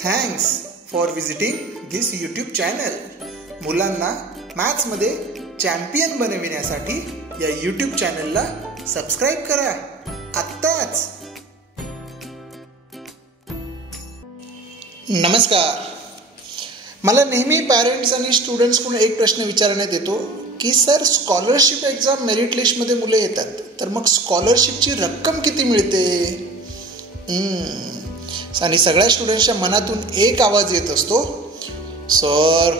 Thanks for visiting this YouTube channel. मुलांना मॅथ्समध्ये champion बनविण्यासाठी या यूट्यूब चॅनलला सबस्क्राईब करा आत्ताच. नमस्कार. मला नेहमी पॅरेंट्स आणि स्टुडंट्सकडून एक प्रश्न विचारण्यात येतो की सर, स्कॉलरशिप एक्झाम मेरिट लिस्टमध्ये मुलं येतात तर मग स्कॉलरशिपची रक्कम किती मिळते? आणि सगळ्या स्टुडंट्सच्या मनातून एक आवाज येत असतो, सर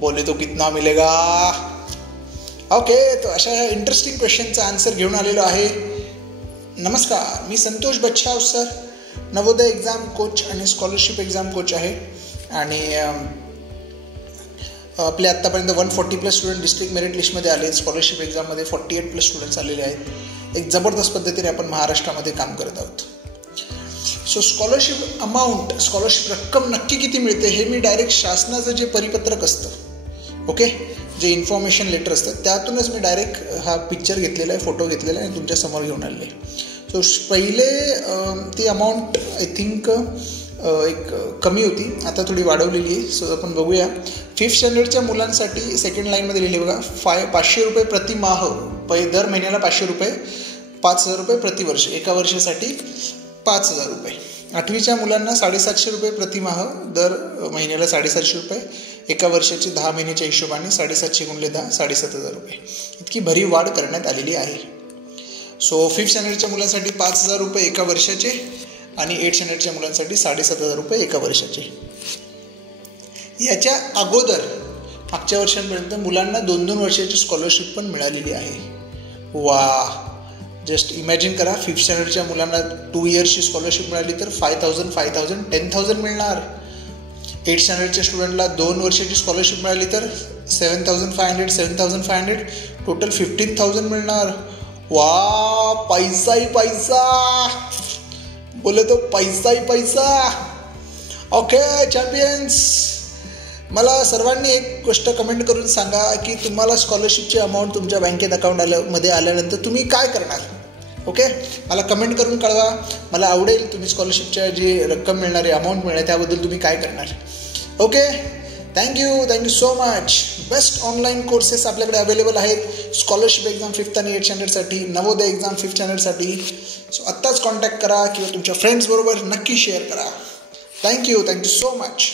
बोले तो कितना मिलेगा. ओके, तो अशा इंटरेस्टिंग क्वेश्चनचा आन्सर घेऊन आलेलो आहे. नमस्कार, मी Santosh Bachhav sir, Navodaya exam coach आणि स्कॉलरशिप एक्झाम कोच आहे. आणि आपले आत्तापर्यंत 140+ स्टुडंट डिस्ट्रिक्ट मेरिट लिस्टमध्ये आले. स्कॉलरशिप एक्झाममध्ये 48+ स्टुडंट्स आलेले आहेत. एक जबरदस्त पद्धतीने आपण महाराष्ट्रामध्ये काम करत आहोत. सो स्कॉलरशिप अमाऊंट, स्कॉलरशिप रक्कम नक्की किती मिळते हे मी डायरेक्ट शासनाचं जे परिपत्रक असतं, ओके, जे इन्फॉर्मेशन लेटर असतं त्यातूनच मी डायरेक्ट हा पिक्चर घेतलेला आहे, फोटो घेतलेला आहे आणि तुमच्यासमोर घेऊन आलेले आहे. सो पहिले ती अमाऊंट आय थिंक एक कमी होती, आता थोडी वाढवलेली आहे. सो आपण बघूया. 5th स्टँडर्डच्या मुलांसाठी सेकंड लाईनमध्ये लिहिले बघा, 500 रुपये प्रतिमाह, दर महिन्याला 500 रुपये, 5,000 रुपये प्रतिवर्ष, एका वर्षासाठी 5,000 रुपये. 8वीच्या मुलांना 750 रुपये प्रतिमाह, दर महिन्याला 750 रुपये, एका वर्षाची 10 महिन्याच्या हिशोबाने 750 × 10 7,500 रुपये इतकी भरीव वाढ करण्यात आलेली आहे. सो 5th स्टँडर्डच्या मुलांसाठी 5,000 रुपये एका वर्षाचे आणि 8th स्टँडर्डच्या मुलांसाठी 7,500 रुपये एका वर्षाचे. याच्या अगोदर मागच्या वर्षांपर्यंत मुलांना 2-2 वर्षाची स्कॉलरशिप पण मिळालेली आहे. वा, जस्ट इमॅजिन करा, 5th स्टँडर्डच्या मुलांना 2 इयर्सची स्कॉलरशिप मिळाली तर 5,000 5,000 10,000 मिळणार. 8th स्टँडर्डच्या स्टुडंटला 2 वर्षाची स्कॉलरशिप मिळाली तर 7,500 7,500 टोटल 15,000 मिळणार. वा, पैसा ही पैसा, बोले तो पैसा ही पैसा. ओके चॅम्पियन्स, मला सर्वांनी एक गोष्ट कमेंट करून सांगा की तुम्हाला स्कॉलरशिपची अमाऊंट तुमच्या बँकेत अकाउंट आल्यानंतर तुम्ही काय करणार. ओके, मला कमेंट करून कळवा. मला आवडेल तुम्ही स्कॉलरशिपच्या जी रक्कम मिळणार आहे, अमाऊंट मिळणार, त्याबद्दल तुम्ही काय करणार. Okay, thank you so much. Best online courses आपल्याकडे अवेलेबल आहेत स्कॉलरशिप एक्झाम 5th आणि 8th स्टँडर्डसाठी, नवोदय एक्झाम 5th स्टँडर्डसाठी. सो आत्ताच कॉन्टॅक्ट करा किंवा तुमच्या फ्रेंड्सबरोबर नक्की शेअर करा. Thank you so much.